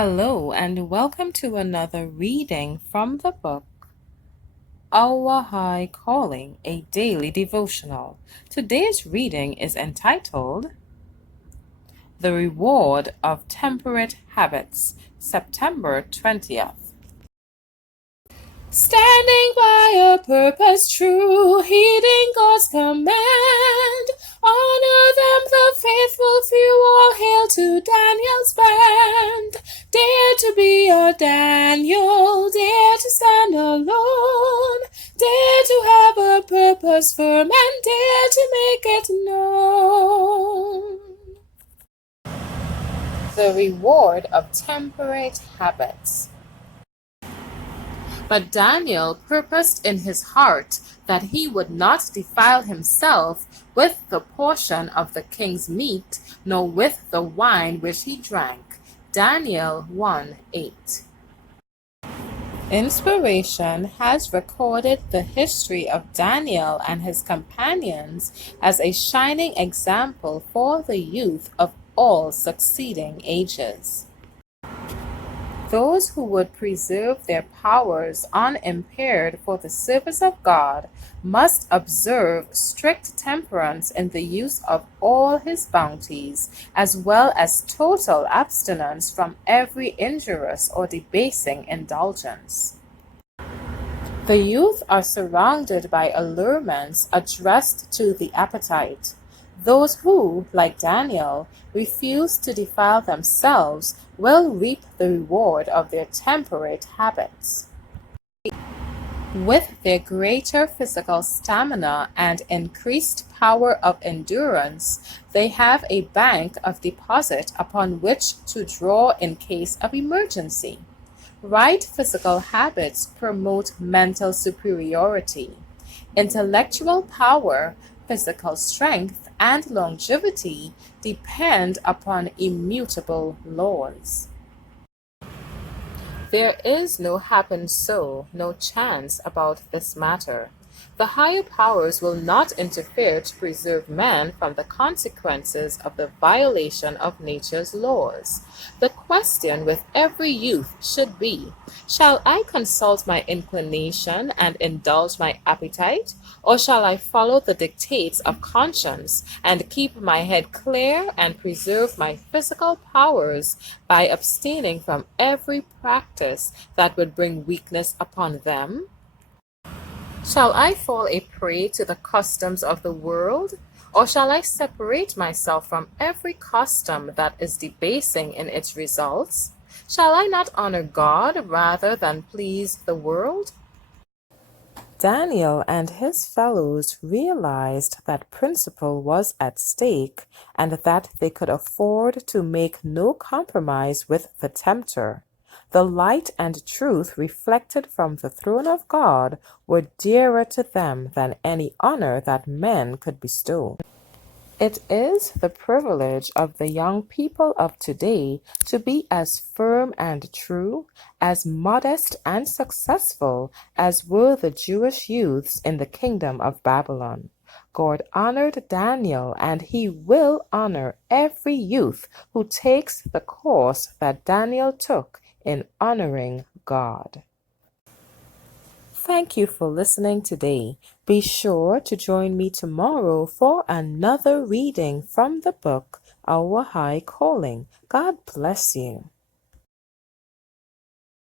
Hello, and welcome to another reading from the book Our High Calling, a Daily Devotional. Today's reading is entitled The Reward of Temperate Habits, September 20th. Standing by a purpose true, heeding God's command, honor them, the faithful few, all hail to Daniel's band. Dare to be a Daniel, dare to stand alone, dare to have a purpose firm, and dare to make it known. The reward of temperate habits. But Daniel purposed in his heart that he would not defile himself with the portion of the king's meat, nor with the wine which he drank. Daniel 1:8. Inspiration has recorded the history of Daniel and his companions as a shining example for the youth of all succeeding ages. Those who would preserve their powers unimpaired for the service of God must observe strict temperance in the use of all his bounties, as well as total abstinence from every injurious or debasing indulgence. The youth are surrounded by allurements addressed to the appetite. Those who, like Daniel, refuse to defile themselves will reap the reward of their temperate habits. With their greater physical stamina and increased power of endurance, they have a bank of deposit upon which to draw in case of emergency. Right physical habits promote mental superiority. Intellectual power, physical strength, and longevity depend upon immutable laws. There is no happen so, no chance about this matter. The higher powers will not interfere to preserve man from the consequences of the violation of nature's laws. The question with every youth should be, shall I consult my inclination and indulge my appetite, or shall I follow the dictates of conscience and keep my head clear and preserve my physical powers by abstaining from every practice that would bring weakness upon them? Shall I fall a prey to the customs of the world, or shall I separate myself from every custom that is debasing in its results? Shall I not honor God rather than please the world? Daniel and his fellows realized that principle was at stake and that they could afford to make no compromise with the tempter. The light and truth reflected from the throne of God were dearer to them than any honor that men could bestow. It is the privilege of the young people of today to be as firm and true, as modest and successful as were the Jewish youths in the kingdom of Babylon. God honored Daniel, and he will honor every youth who takes the course that Daniel took in honoring God. Thank you for listening today. Be sure to join me tomorrow for another reading from the book Our High Calling. God bless you.